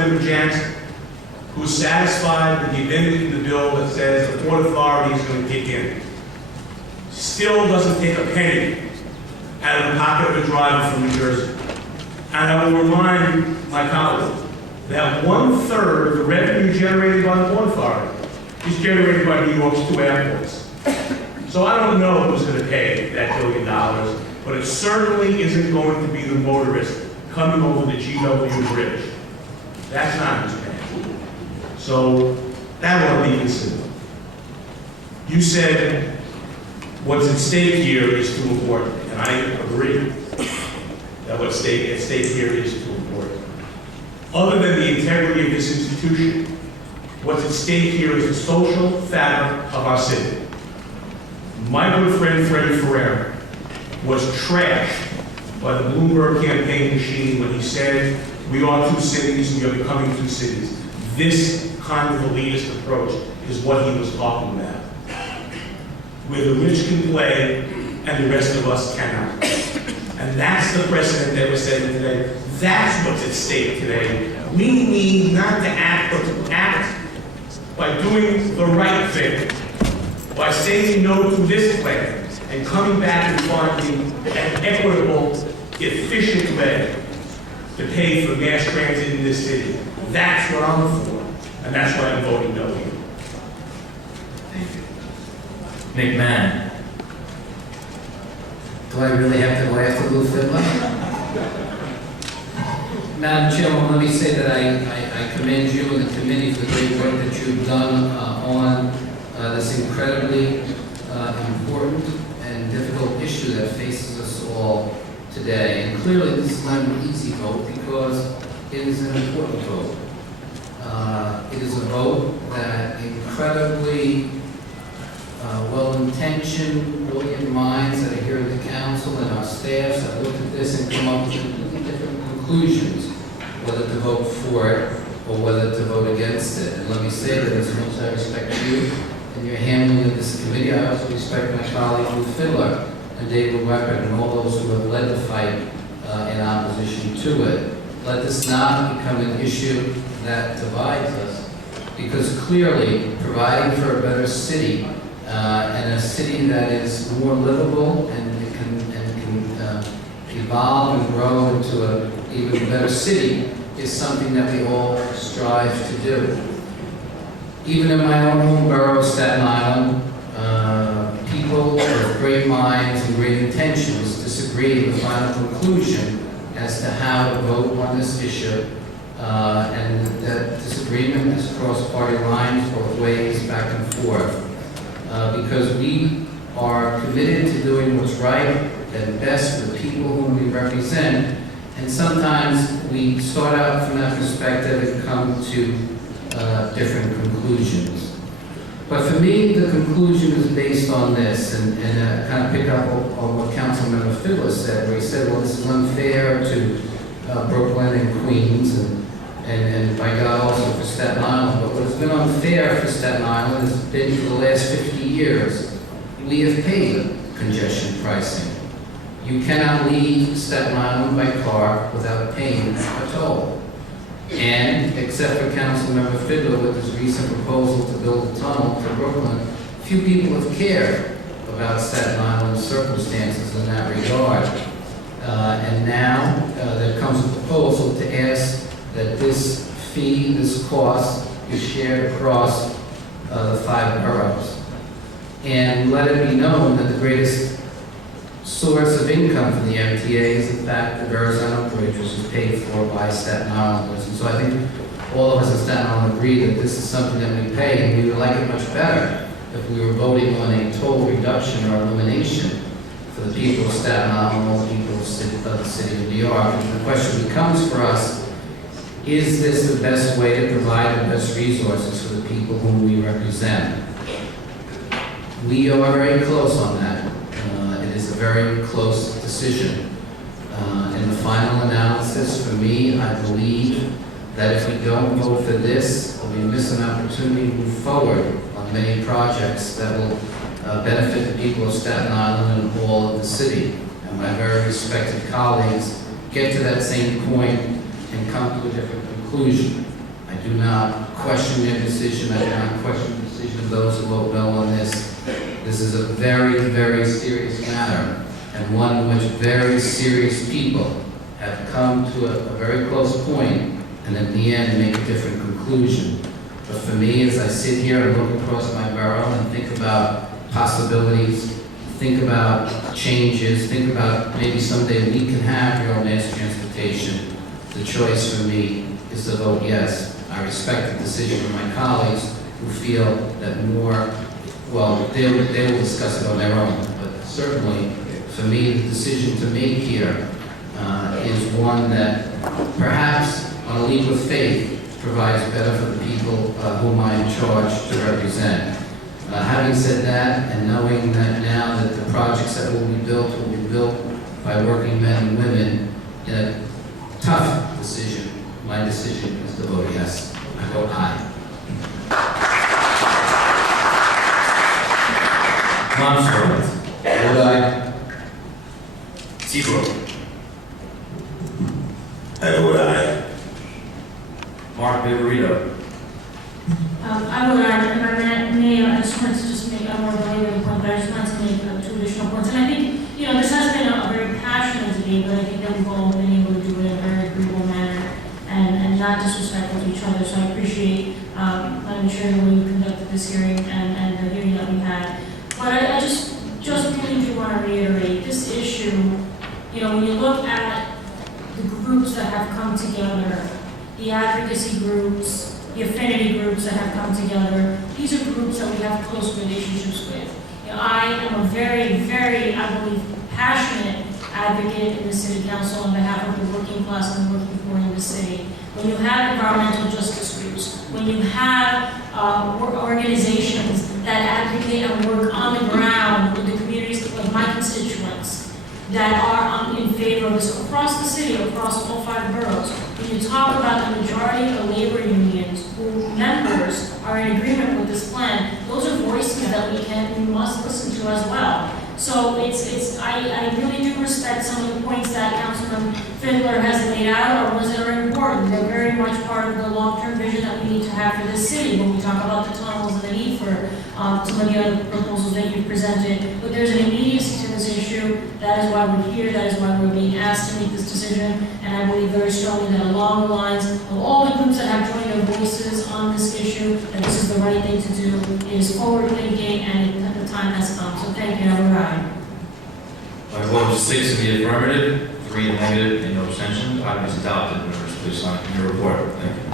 Councilmember Jackson, who's satisfied with the amendment in the bill that says the Port Authority is going to kick in, still doesn't take a penny out of the pocket of a driver from New Jersey. And I will remind my colleagues that 1/3 of the revenue generated by the Port Authority is generated by New York's 2 airports. So I don't know who's going to pay that $1 billion, but it certainly isn't going to be the motorist coming over the GW Bridge. That's not who's paying. So that ought to be considered. You said what's at stake here is too important, and I agree that what's at stake here is too important. Other than the integrity of this institution, what's at stake here is the social fabric of our city. My good friend Freddie Ferrer was trashed by the Bloomberg campaign machine when he said, we are 2 cities, we are becoming 2 cities. This kind of elitist approach is what he was talking about. Where the rich can play and the rest of us cannot. And that's the precedent that we're setting today. That's what's at stake today. We need not to act, but to act by doing the right thing, by saying no to this plan and coming back and finding an equitable, efficient way to pay for mass transit in this city. That's what I'm for, and that's why I'm voting no here. McMahon. Do I really have to go after Lou Fiddler? Madam Chairman, let me say that I commend you and the committee for the great work that you've done on this incredibly important and difficult issue that faces us all today. And clearly this is not an easy vote because it is an important vote. It is a vote that incredibly well-intentioned, brilliant minds that are here in the council and our staffs have looked at this and come up with completely different conclusions, whether to vote for it or whether to vote against it. And let me say that as much as I respect you and your handling of this committee, I also respect my colleague Lou Fiddler and David Weber and all those who have led the fight in opposition to it. Let this not become an issue that divides us, because clearly providing for a better city and a city that is more livable and can evolve and grow into an even better city is something that we all strive to do. Even in my own home borough, Staten Island, people with great minds and great intentions disagree with the final conclusion as to how to vote on this issue. And that disagreement has crossed party lines both ways, back and forth. Because we are committed to doing what's right and best for the people whom we represent, and sometimes we start out from that perspective and come to different conclusions. But for me, the conclusion is based on this, and kind of pick up on what Councilmember Fiddler said, where he said, well, this is unfair to Brooklyn and Queens, and by God also for Staten Island. But what has been unfair for Staten Island has been for the last 50 years, we have paid congestion pricing. You cannot leave Staten Island by car without paying a toll. And except for Councilmember Fiddler with his recent proposal to build a tunnel to Brooklyn, few people have cared about Staten Island's circumstances in that regard. And now there comes a proposal to ask that this fee, this cost, is shared across the 5 boroughs. And let it be known that the greatest source of income for the MTA is, in fact, the Verrazano Bridge, which is paid for by Staten Islanders. And so I think all of us in Staten Island agree that this is something that we pay, and we would like it much better if we were voting on a toll reduction or elimination for the people of Staten Island and all the people of the city of New York. And the question becomes for us, is this the best way to provide the best resources for the people whom we represent? We are very close on that. It is a very close decision. In the final analysis, for me, I believe that if we don't vote for this, we miss an opportunity to move forward on many projects that will benefit the people of Staten Island and all of the city. And my very respected colleagues get to that same point and come to a different conclusion. conclusion. I do not question their decision. I do not question the decision of those who vote no on this. This is a very, very serious matter, and one in which very serious people have come to a very close point, and in the end make a different conclusion. But for me, as I sit here and look across my borough and think about possibilities, think about changes, think about maybe someday we can have your own mass transportation, the choice for me is to vote yes. I respect the decision of my colleagues who feel that more, well, they will discuss it on their own, but certainly for me, the decision to make here is one that perhaps on a leap of faith provides better for the people whom I am charged to represent. Having said that, and knowing that now that the projects that will be built by working men and women in a tough decision, my decision is to vote yes. I vote aye. Monfort. Vote aye. Seabrook. I vote aye. Mark Viverito. I would add, if I may, I just wanted to just make a more valuable point, but I just wanted to make two additional points. And I think, this has been a very passionate debate, but I think that we've all been able to do it in a very agreeable manner and not disrespectful to each other. So I appreciate Madam Chair the way you conducted this hearing and the hearing that we had. But I just really do want to reiterate this issue. When you look at the groups that have come together, the advocacy groups, the affinity groups that have come together, these are groups that we have close relationships with. I am a very, very, I believe, passionate advocate in the City Council on behalf of the working class and the working poor in the city. When you have environmental justice groups, when you have organizations that advocate and work on the ground with the communities like my constituents that are in favor of this across the city, across all 5 boroughs. When you talk about the majority of the labor unions who members are in agreement with this plan, those are voices that we must listen to as well. So I really do respect some of the points that Councilman Fidler has laid out, or ones that are important. They're very much part of the long-term vision that we need to have for this city when we talk about the tunnels and the need for some of the other proposals that you've presented. But there's an immediacy to this issue. That is why we're here. That is why we're being asked to make this decision. And I believe very strongly that along the lines of all the groups that have joined their voices on this issue, that this is the right thing to do. It is forward-thinking, and the time has come. So thank you. Have a ride. By vote of 6 in the affirmative, 3 in the negative, and no abstentions, item is adopted. Members, please sign your report. Thank you.